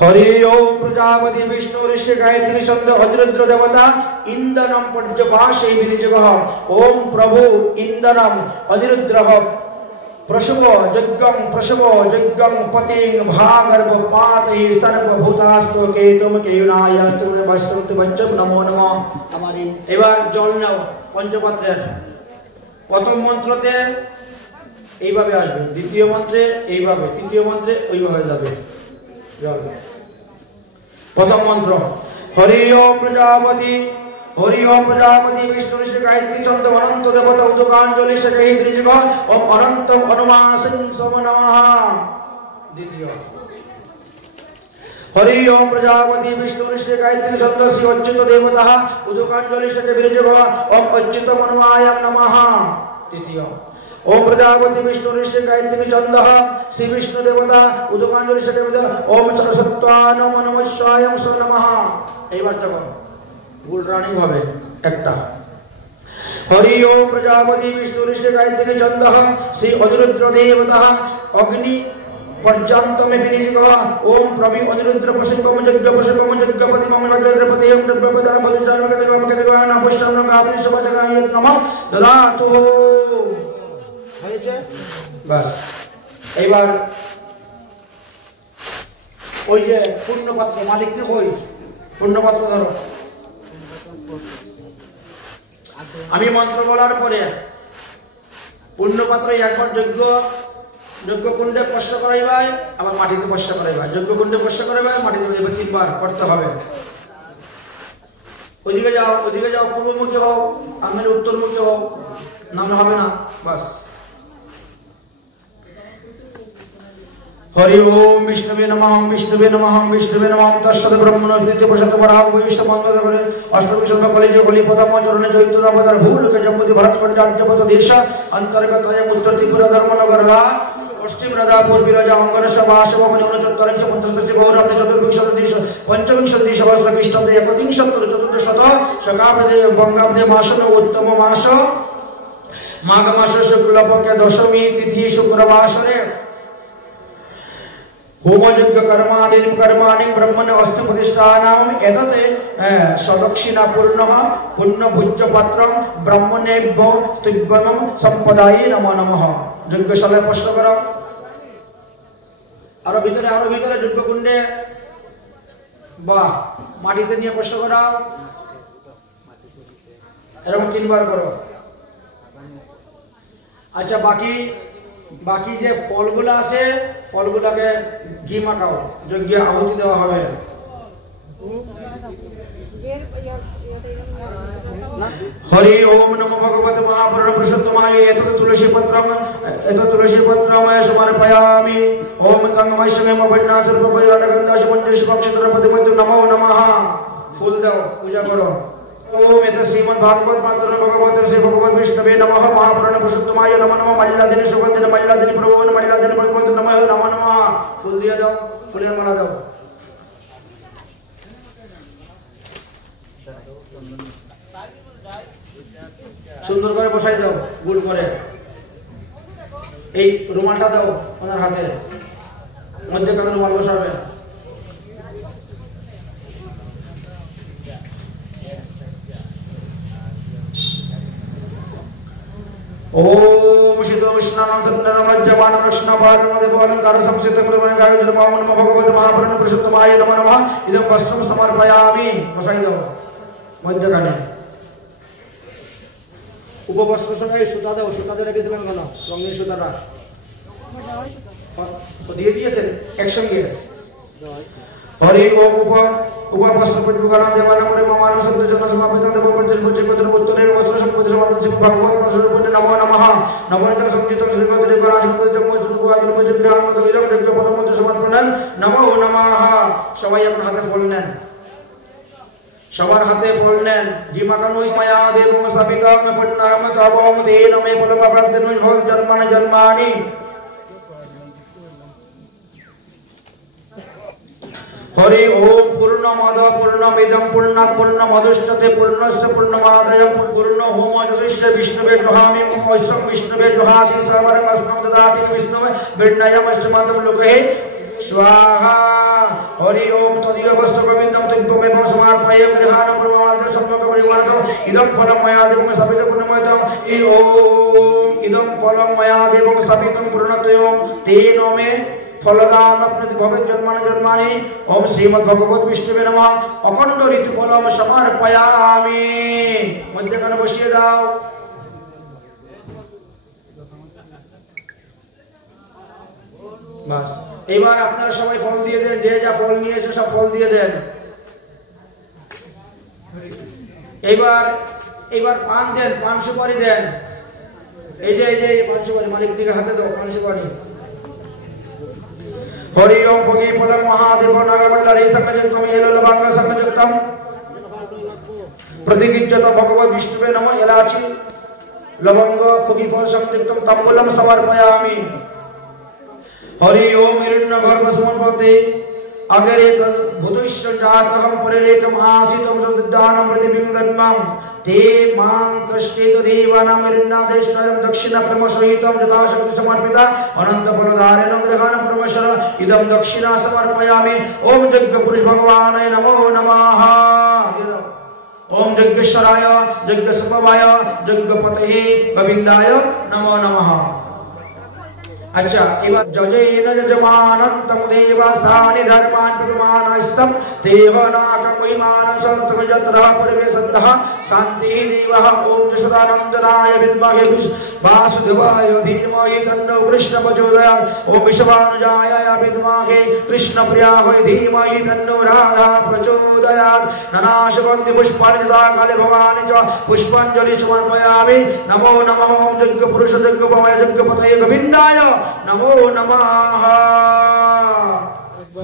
हरि ओम प्रजापति विष्णु ऋषि गायत्री छंद अनिरुद्र देवता इंदनम पर्जपाशे विनिजगः ओम प्रभु इंदनम अनिरुद्रः प्रसव जग्गम पतिं भागर्भ पातहि सर्वभूतास्तु केतुम केयुनायास्तु वस्तुत वच्चम नमो नमः हमारी এবার জল নাও পঞ্চপাত্রের প্রথম মন্ত্রতে এইভাবে আসবে দ্বিতীয় মন্ত্রে এইভাবে তৃতীয় মন্ত্রে ওইভাবে যাবে জল प्रथम मंत्र हरि ओम प्रजापति विष्णु ऋषि गायत्री छंद अनंत देवता उदकांजलि सकहि ब्रिजग ओम अनंतम अनुमासं सम नमः द्वितीय हरि ओम प्रजापति विष्णु ऋषि गायत्री छंद श्री अच्युत देवता उदकांजलि सकहि ब्रिजग ओम अच्युतम अनुमायं नमः तृतीय ओम प्रजापति विष्णु ऋषि गायत्री छंदः श्री विष्णु देवता उदकांजलि सकहि ब्रिजग ओम सरस्वत्वानम नमस्वायं स नमः এইবার দেখো ভুল রানিং হবে একটা हरि ओम प्रजापति विष्णु ऋषि गायत्री छंदः श्री अनिरुद्र देवता अग्नि पर्यंतमे विनिजगः ओम प्रभि अनिरुद्र पशुपम जग्गपति मम वज्रपति ओम प्रभुदान भजन कदेवान पुष्टम गापि सबजगाय नमः ददातु হয়েছে বাস এইবার ওই যে পূর্ণপাত্র মালিক কে কই পূর্ণপাত্র ধরো আমি মন্ত্র বলার পরে পূর্ণপাত্রে একবার যজ্ঞ কুণ্ডে স্পর্শ করাইবাই আবার মাটিতে স্পর্শ করাইবাই যজ্ঞ কুণ্ডে স্পর্শ করাইবাই মাটিতে এবার তিনবার করতে হবে ওইদিকে যাও পূর্বমুখী হও আমি উত্তরমুখী হও না হবে না বাস हरि ओम विष्णुवे नमः तस्सद ब्रह्मणो द्वितीय पुरुषत्व बराह विष्णु मंगल करे अष्टमी शब्द कलिज कलि पदम चरण चैत्र अवतार भूल के जम्बुति भरत पंचाजपत देश अंतर्गत अयम उत्तर त्रिपुरा धर्मनगर पश्चिम राजापुर विराजा अंगन सभासव मन 69 पंचदश गौरव चतुर्विंशत देश पंचविंशत देश वर्ष ख्रीष्टाब्दे 31 चतुर्दशत शकाब्दे बंगाब्दे मासनो उत्तम मास माघ मास शुक्ल पक्ष दशमी तिथि शुक्रवासरे होमयज्ञ कर्माणि ब्रह्मण अस्तु प्रतिष्ठानाम एतते सदक्षिणा पूर्णः पुण्य भुज्य पात्रं ब्रह्मणेभ्यो स्तुभ्यं संपदाय नमो नमः यज्ञशाला प्रश्न करो आरो ভিতরে যজ্ঞ কুণ্ডে বা মাটিতে নিয়ে প্রশ্ন করা এরকম তিনবার করো আচ্ছা বাকি যে ফলগুলো আছে ফলগুলোকে ঘি মাখাও যজ্ঞে আহুতি দেওয়া হবে हरि ओम नमो भगवते महापुरुष पुरुषोत्तमाय एतत् तुलसी पत्रम समर्पयामि ओम गंगमश्रमेम वैष्णवसर्वभैरव गंधाश पंचेश पक्षधरपति नमो नमः फूल दो पूजा करो ओम एतत् श्रीमद् भागवत मंत्र भगवते श्री भगवत विष्णवे नमः महापुरुष पुरुषोत्तमाय नमो नमः मल्लादिनी सुगंधिनी मल्लादिनी प्रभुवन मल्लादिनी भगवते नमः नमः फूल दिया दो फूलेर माला दो সুন্দর করে বসাই দাও গোল করে এই রুমালটা দাও ওনার হাতে মধ্যে কানে রুমাল বসাবে ओम शिव विष्णुनाम तन्नमज्जमान कृष्ण पारमदे बोलंकार संसित कुलमन गाय जन्माम नमः भगवते महापुरुष पुरुषोत्तमाय नमो नमः इदं वस्त्रं समर्पयामि बसाई दाও মধ্যে কানে उपवस्त्र समय সুতা দাও সুতা দিয়ে রেখেছিলেন কেন রঙিন সুতাটা দিয়ে দিয়েছেন একসঙ্গে हरि ओम उपवस्त्र पुष्पगण देवान करे ममान सत्य जन समापित देव पंचेश पंचेश पत्र उत्तरे वस्त्र संपद समापन शिव भगवत परशुराम नमो नमः नमोनित संगीत श्रीमद् गणेश जगो जगवाय नमः जग्राम विरम जग परमंत्र समर्पणन नमो नमः সবাই আপনার হাতে ফল নেন সবার হাতে ফল নেন জিমাকানুই মায়া দেবম সাবিকাম পুণ্যরম তবম দেন মে ফলম প্রাপ্তির্মে ভব জন্মানি हरि ओम पूर्णमद पूर्णमिदं पूर्णात् पूर्णमुदच्यते पूर्णस्य पूर्णमादाय पूर्ण होमोजस्य विष्णुवे जुहामि मोहस्यं विष्णुवे जुहाति सवरं अस्मं ददाति विष्णुवे विण्णयमस्य मातं लोके स्वाहा हरि ओम तदीय वस्तु गोविंदम तुभ्यमेव समर्पये गृहाणं प्रवादं सम्यक् परिवारं इदं फलं मया देवं स्थापितं पूर्णमयम् इदं फलं मया देवं स्थापितं पूर्णतयम् तेन मे फलदान प्रति भवेत् जन्मानि जन्मानि ओम श्रीमद् भगवत विष्णुवे नमः अखंड ऋतु फलम समर्पयामि मध्यखाने बसिए दाও বাস এবার আপনারা সবাই ফল দিয়ে দেন যে যা ফল নিয়েছে সব ফল দিয়ে দেন এবার পান দেন পান সুপারি দেন এই যে পান সুপারি মালিক দিকে হাতে দাও পান সুপারি हरि ओम भगे फलम महादेव नागमंडले संगजुक्तम येलोलभांग संगजुक्तम प्रतिगिज्जत भगवत विष्णुवे नमः एलाची लवंग फगी फल संयुक्तम तंबूलम समर्पयामि हरि ओम हिरण्यगर्भ समर्पते अगरे भूतश्च जातहं परिरेकम आसितम रुद्दानं प्रतिबिंबन्मं ते मां कृष्णेत देवानां हिरण्यादेशं दक्षिणा सहितं यथाशक्ति समर्पिता अनंत फलधारेण गृहाण परमेश्वर इदं दक्षिणा समर्पयामि ओम यज्ञ पुरुष भगवानाय नमो नमः ओम यज्ञेश्वराय यज्ञ सुभवाय यज्ञपतये गोविंदाय नमो नमः अच्छा एवं जजेन जजमानंतम देवासानि धर्मान् प्रमाणास्तम देवनाक महिमान संतगजत्रः परिवेशतः शांति देवः ओम सदानंदनाय विद्महे वासुदेवाय धीमहि तन्नो कृष्ण प्रचोदयात् ओम विश्वानुजाय विद्महे कृष्णप्रियाय धीमहि तन्नो राधा प्रचोदयात् ननाशवन्ति पुष्पाणि काले भवानि च पुष्पाञ्जलि समर्पयामि नमो नमः ओम यज्ञ पुरुष यज्ञ भवाय यज्ञपतये गोविन्दाय नमो नमः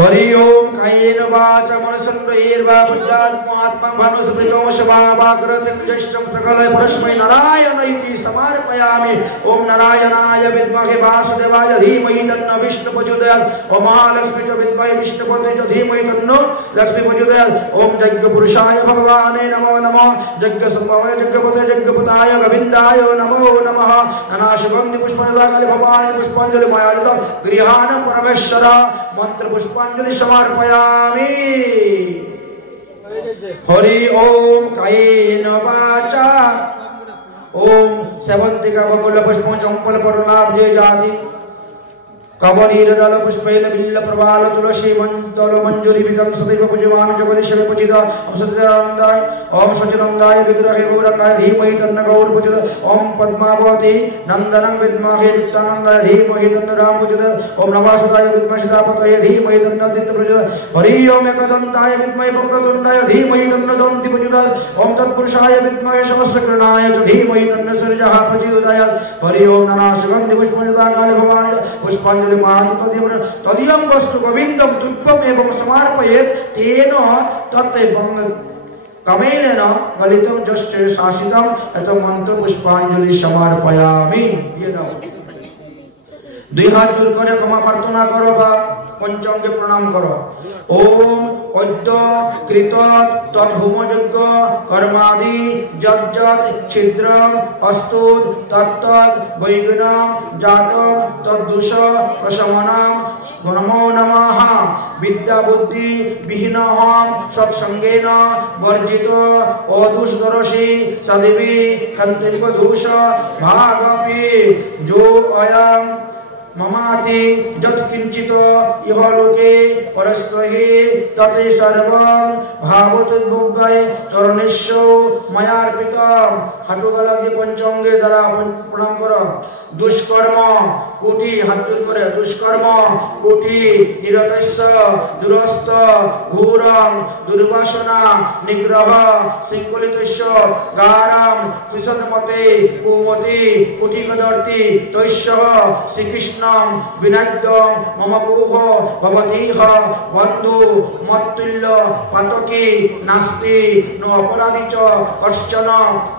हरि ओम कायेन वाचा मनसेन्द्रियैर्वा बुद्ध्यात्मा भानुस्मृतो शभावाकृतिं ज्येष्ठं सकलय परस्मै नारायण इति समर्पयामि ओम नारायणाय विद्महे वासुदेवाय धीमहि तन्नो विष्णु प्रचोदयात् ओम महालक्ष्मी च विद्महे विष्णुपते च धीमहि तन्नो लक्ष्मी प्रचोदयात् ओम यज्ञ पुरुषाय भगवाने नमो नमः यज्ञ संभवाय यज्ञपते यज्ञपताय गोविन्दाय नमो नमः ननाशुगन्धि पुष्पदाकाले भवानि पुष्पाञ्जलि मयाजित गृहाण परमेश्वर मंत्र पुष्पाञ्जलि समर्पयामि हरि ओम कायेन वाचा ओम सेवंतिका बकुल पुष्प चंपल परुलाब्जे जाति कवनीर दल पुष्पैल बिल्ल प्रवाल तुलसी मंतल मंजुरी विदं सदैव पूजयामि जगदीश्वरे पूजित ओम सच्चिदानंदाय ओम सच्चिदानंदाय विग्रहे गौरंगाय धीमहि तन्न गौर पूजित ओम पद्मावती नंदनं विद्महे नित्यानंदाय धीमहि तन्न राम पूजित ओम नवासुदाय विद्महे सीतापतये धीमहि तन्न आदित्य पूजित हरि ओम एकदन्ताय विद्महे वक्रतुंडाय धीमहि तन्न दन्ति पूजित ओम तत्पुरुषाय विद्महे समस्तकरणाय च धीमहि तन्न सूर्यः प्रचोदयात् हरि ओम ननाशगन्धि पुष्पदाकाले भवानि पुष्पाञ्जलि तदीयं वस्तु गोविंदं तुभ्यम् एवं समर्पयेत् तेन तत् कमेन गलितं जश्च शासितं एत मंत्र पुष्पाञ्जलि समर्पयामि ये दाও দুই হাত জোর করে ক্ষমা প্রার্থনা করো বা পঞ্চঙ্গে প্রণাম করো ओम অদ্য কৃত তদ্ভূমযজ্ঞ কর্মাদি যজ্জত ছিদ্রম অস্তুত তত্তৎ বৈগুণম জাতম তদ্দোষ প্রশমনম নমো নমঃ বিদ্যা বুদ্ধি বিহীনহম সৎসঙ্গেন বর্জিত অদুষদর্শী সদেবী কন্তব্য দোষ ভাগপি जो अयं ममाति यत्किंचित इह लोके परस्त्वहि तते सर्वं भावतुद्भुग्गय चरणेषु मयार्पितं हाटुगला দিয়ে পঞ্চঙ্গে দ্বারা প্রণাম করো दुष्कर्म कोटि हाथ करे दुष्कर्म कोटि निरतस्य दुरस्त घोरं दुर्वासना निग्रह सिंकुलितस्य गारं त्रिशतमते कुमति कोटि कदर्ति तस्य श्रीकृष्णं विनायकं मम कोह भवतीह बन्धु मत्तुल्य पातकी नास्ति नो अपराधी च कश्चन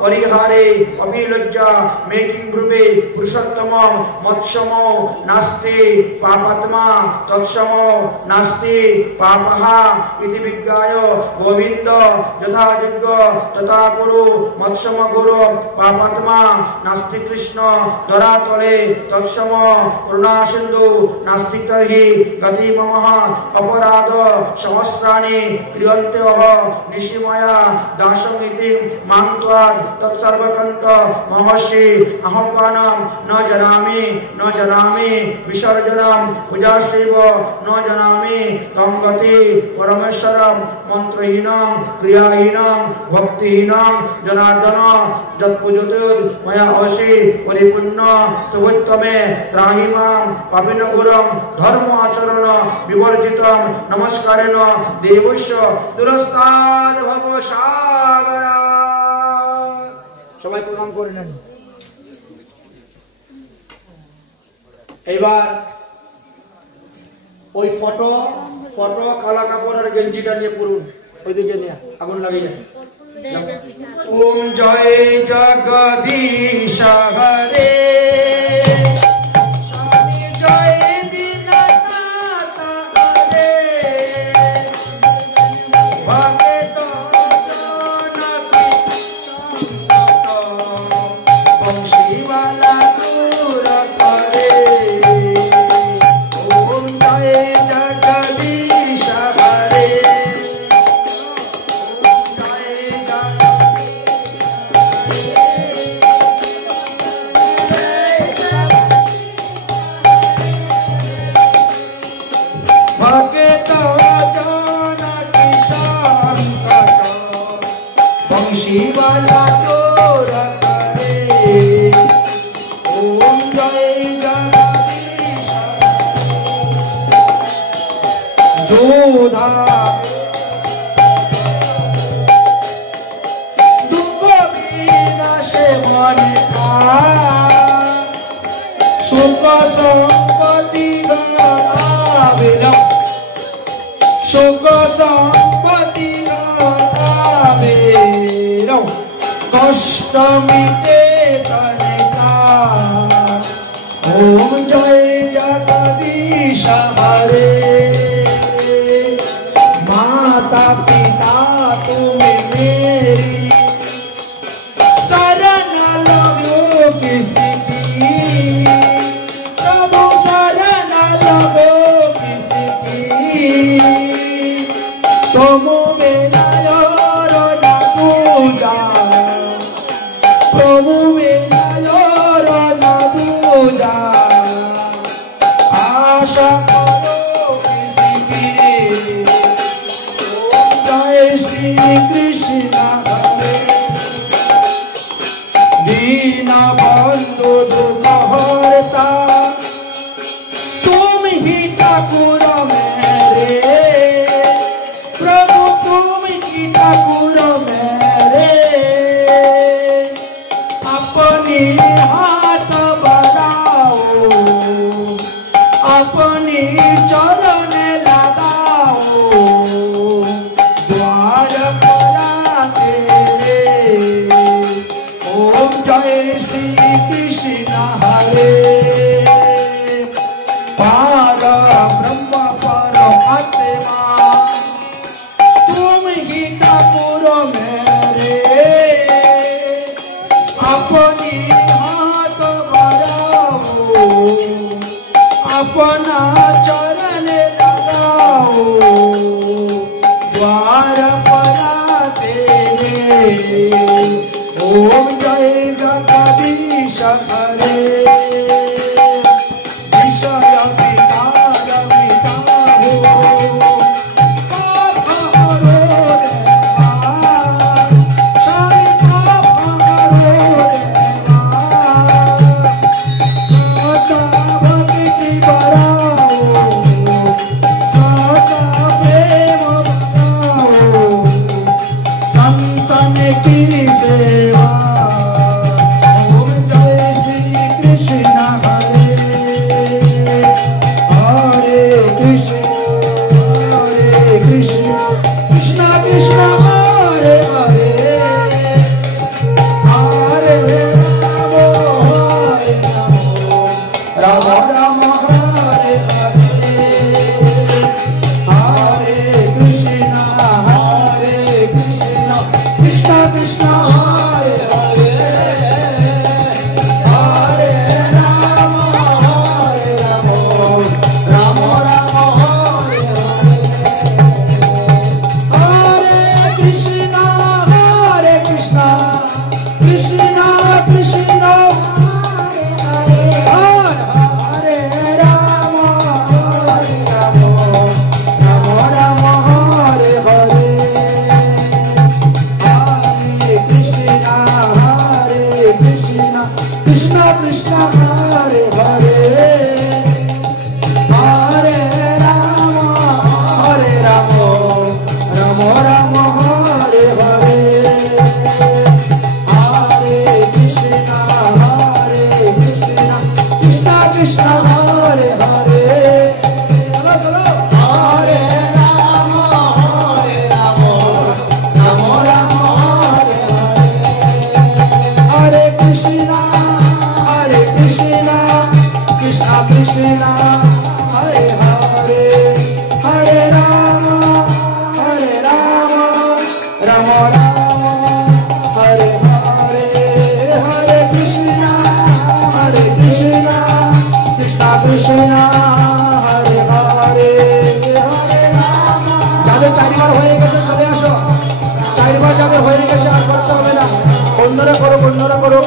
परिहारे अभिलज्जा मेकिंग रूपे पुरुषोत्तम मत्समो नास्ति पापात्मा तत्समो नास्ति पापः इति विज्ञाय गोविंद यथा यज्ञ तथा कुरु मत्सम गुरु पापात्मा नास्ति कृष्ण धरातले तत्समो करुणासिन्धु नास्ति तर्हि गति मम अपराध सहस्राणि क्रियन्तेह निशिमया दासमिति मां त्वाद् तत्सर्वकन्त महर्षि अहंपानं न जानामि विसर्जनं पूजास्यैव न जानामि तं गति परमेश्वरं मंत्रहीनं क्रियाहीनं भक्तिहीनं जनार्दन यत्पूजते मया अवशि परिपूर्ण स्तुवत्तमे त्राहि मां पापिनघोरं धर्म आचरण विवर्जितं नमस्कारेण देवस्य दुरस्ताद् भव सागरा। সবাই প্রণাম করে নেন। এবার ওই ফটো কালা কাপড় আর গেঞ্জিটা নিয়ে পড়ুন, ওইদিকে নিয়ে আগুন লাগিয়ে। ওম জয় জগদীশ হরে স্বামী জয় দীননাথ হরে ভগত জনকি সঙ্গত বংশীওয়ালা দূর করে। ওম জয় জগদীশ হরে शिवाला चोर करे। ओम जय जगदीश जोधा दुख विनाशे मने सुख संपत्ति आवेला सुख संपत्ति आवेला कष्ट मिटे कनिका। ओम जय जगदीश हरे माता पिता तुम्हें मेरी शरण लगो किसी की प्रभु शरण लगो किसी की तुम मेरा और न पूजा प्रभु मेरा और न पूजा आशा करो किसी की। ओम जय श्री कृष्ण हरे दीन बंधु दुख हरता तुम ही ठाकुर मेरे प्रभु तुम ही ठाकुर मेरे अपनी हाथ बढ़ाओ अपनी चरण लगाओ द्वार पर तेरे। ओम जय श्री कृष्ण हरे पार ब्रह्म परमात्मा तुम ही ठाकुर मेरे अपनी हाथ बढ़ाओ अपना चरण लगाओ द्वार पर तेरे। ओम जय जगदीश हरे विषय विकार मिटाओ पाप हरो देवा सारे पाप हरो देवा माता भक्ति बढ़ाओ কৃষ্ণ হরে হরে হরে রাম। যাদের চারিবার হয়ে গেছে সবাই আসো, চারবার যাদের হয়ে গেছে আর করতে হবে না, অন্যরা করো অন্যরা করো।